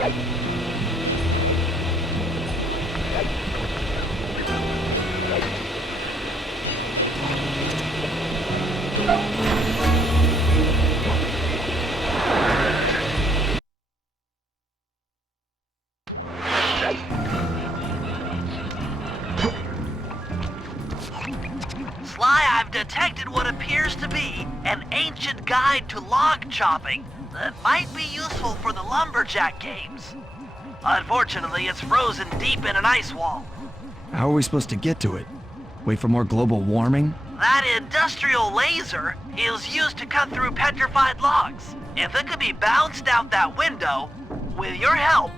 I've detected what appears to be an ancient guide to log chopping that might be useful for the lumberjack games. Unfortunately, it's frozen deep in an ice wall. How are we supposed to get to it? Wait for more global warming? That industrial laser is used to cut through petrified logs. If it could be bounced out that window, with your help,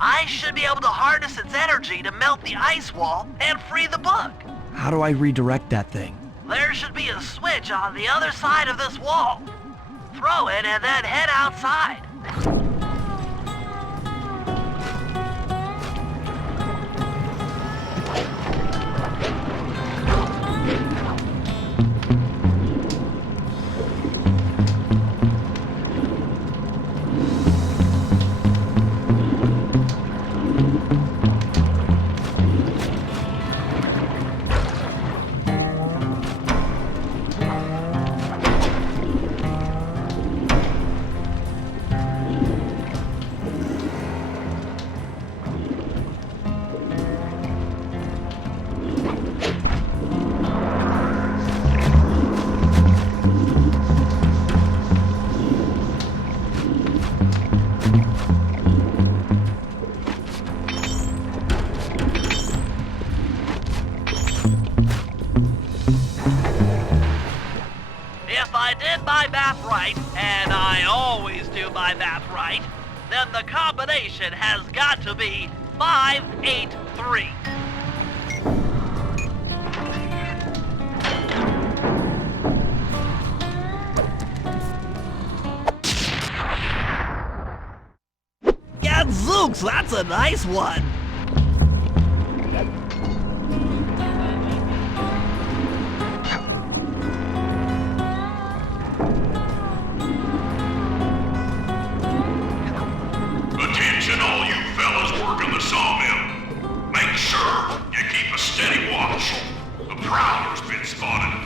I should be able to harness its energy to melt the ice wall and free the bug. How do I redirect that thing? There should be a switch on the other side of this wall. Throw it and then head outside. If I did my math right, and I always do my math right, then the combination has got to be 583. Gadzooks, that's a nice one. Attention all you fellas working the sawmill. Make sure you keep a steady watch. The prowler's been spotted,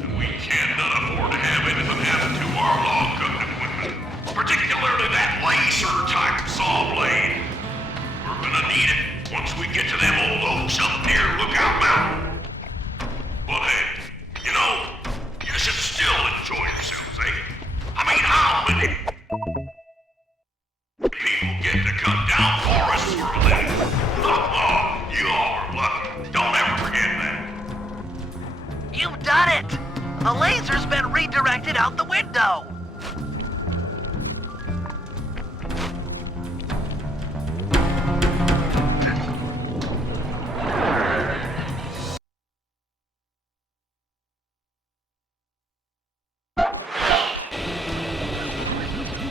and we cannot afford to have anything happen to our log cutting equipment. Particularly that laser-type saw blade. We're gonna need it once we get to them old oaks up near Lookout Mountain. But hey, you know, you should still enjoy yourselves, eh? I mean, how many people get to cut down forests for a living? Oh, you all are lucky. Don't ever forget that. You've done it! The laser's been redirected out the window.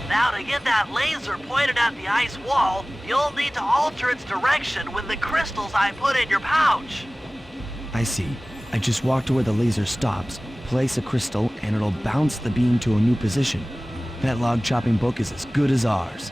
Now to get that laser pointed at the ice wall, you'll need to alter its direction with the crystals I put in your pouch. I see. I just walk to where the laser stops, place a crystal, and it'll bounce the beam to a new position. That log chopping book is as good as ours.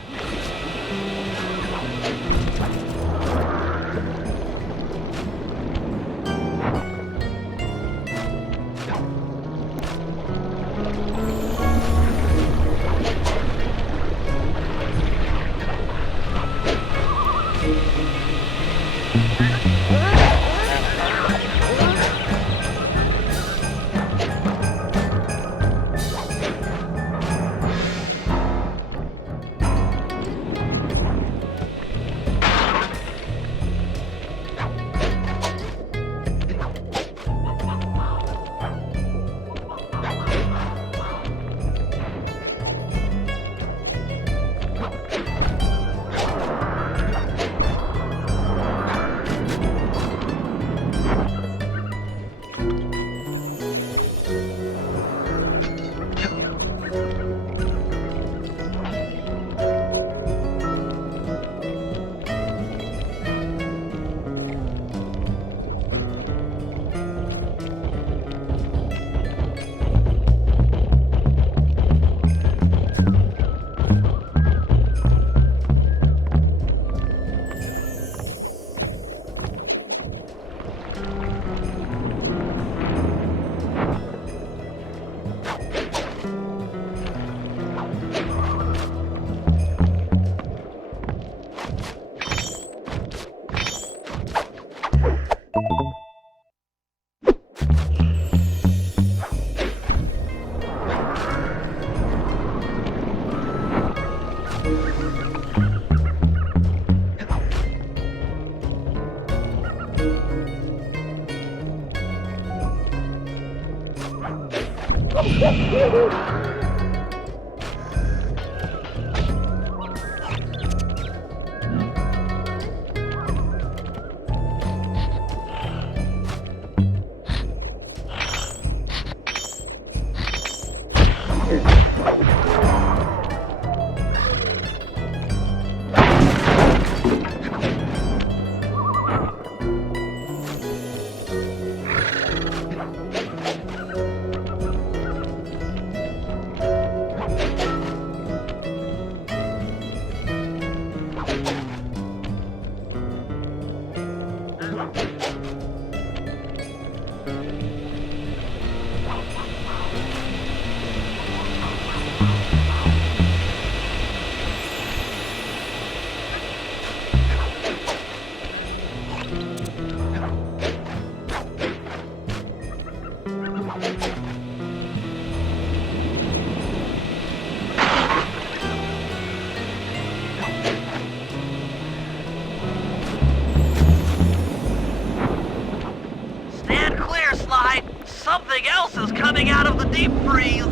Something else is coming out of the deep freeze.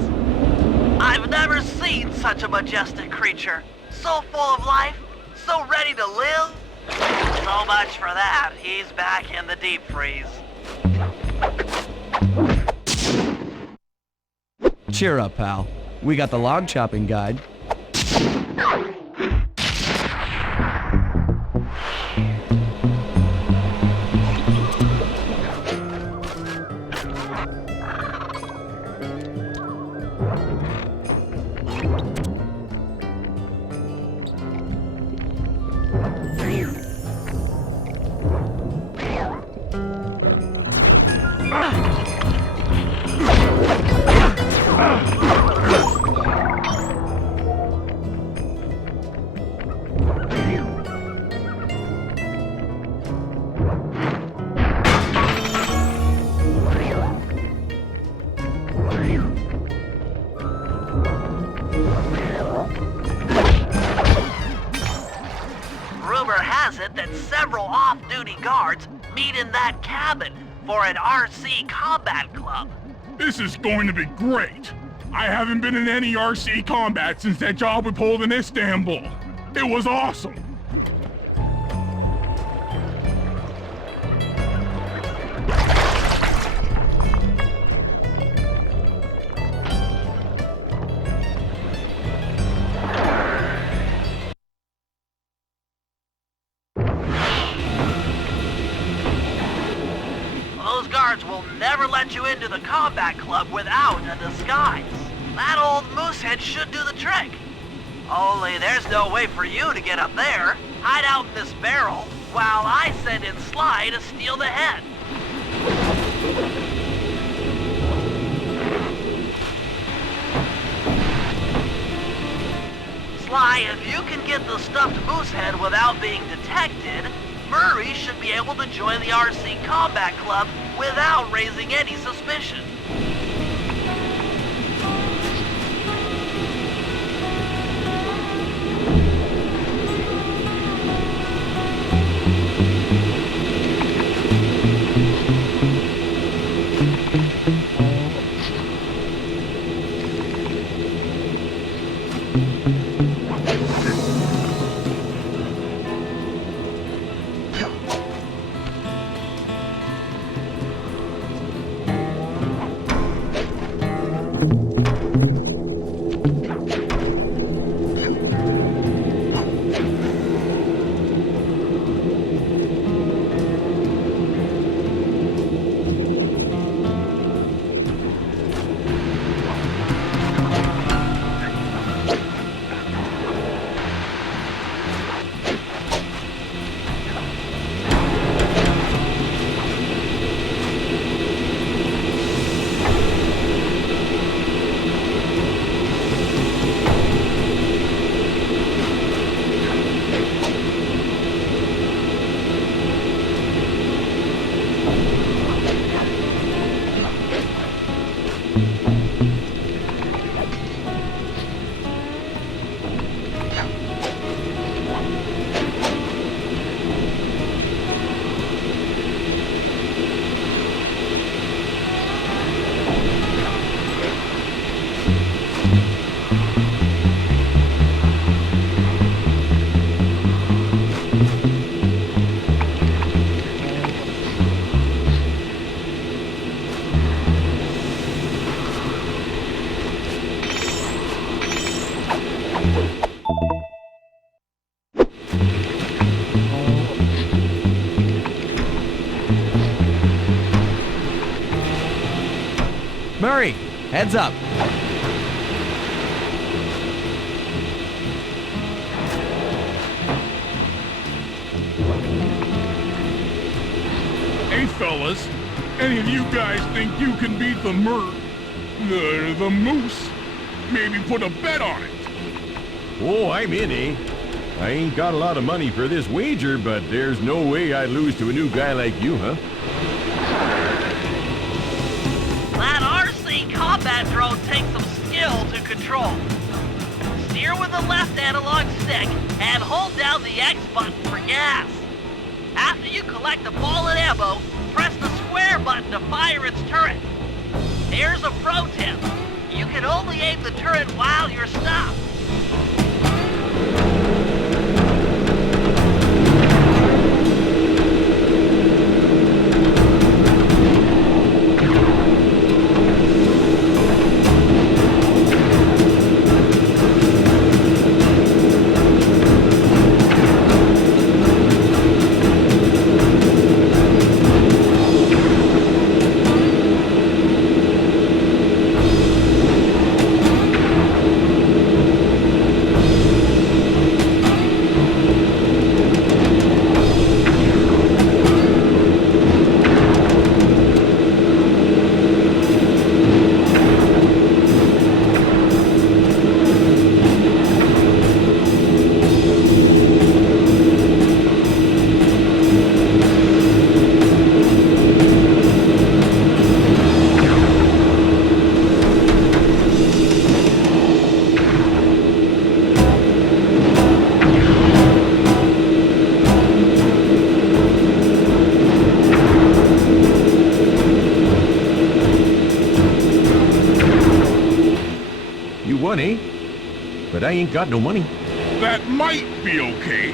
I've never seen such a majestic creature. So full of life, so ready to live. So much for that, he's back in the deep freeze. Cheer up, pal. We got the log chopping guide. Several off-duty guards meet in that cabin for an RC combat club. This is going to be great. I haven't been in any RC combat since that job we pulled in Istanbul. It was awesome. Will never let you into the combat club without a disguise. That old moosehead should do the trick. Only there's no way for you to get up there. Hide out in this barrel while I send in Sly to steal the head. Sly, if you can get the stuffed moosehead without being detected, Murray should be able to join the RC Combat Club without raising any suspicion. Heads up. Hey, fellas, any of you guys think you can beat the moose? Maybe put a bet on it. Oh, I'm in, eh? I ain't got a lot of money for this wager, but there's no way I'd lose to a new guy like you, huh? That RC combat drone takes some skill to control. Steer with the left analog stick and hold down the X button for gas. After you collect the ball and ammo, press the square button to fire its turret. Here's a pro tip. You can only aim the turret while you're stopped. Eh? But I ain't got no money. That might be okay.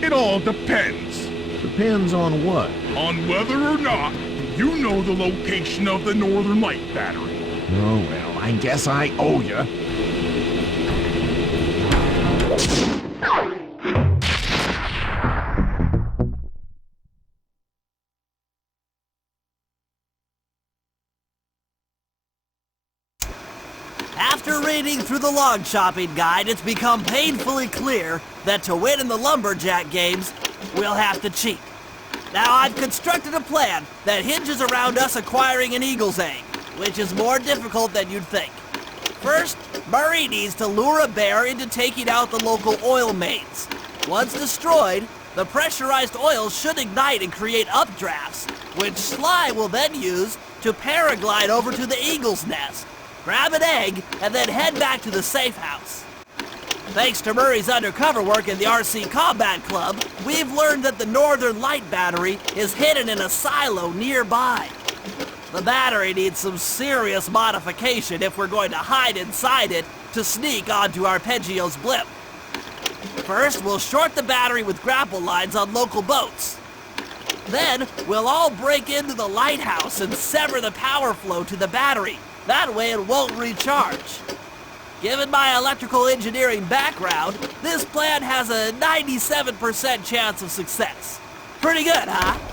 It all depends. Depends on what? On whether or not you know the location of the Northern Light battery. Oh, well, I guess I owe ya. After reading through the log chopping guide, it's become painfully clear that to win in the lumberjack games, we'll have to cheat. Now, I've constructed a plan that hinges around us acquiring an eagle's egg, which is more difficult than you'd think. First, Murray needs to lure a bear into taking out the local oil mains. Once destroyed, the pressurized oil should ignite and create updrafts, which Sly will then use to paraglide over to the eagle's nest, grab an egg, and then head back to the safe house. Thanks to Murray's undercover work in the RC Combat Club, we've learned that the Northern Light battery is hidden in a silo nearby. The battery needs some serious modification if we're going to hide inside it to sneak onto Arpeggio's blimp. First, we'll short the battery with grapple lines on local boats. Then, we'll all break into the lighthouse and sever the power flow to the battery. That way it won't recharge. Given my electrical engineering background, this plan has a 97% chance of success. Pretty good, huh?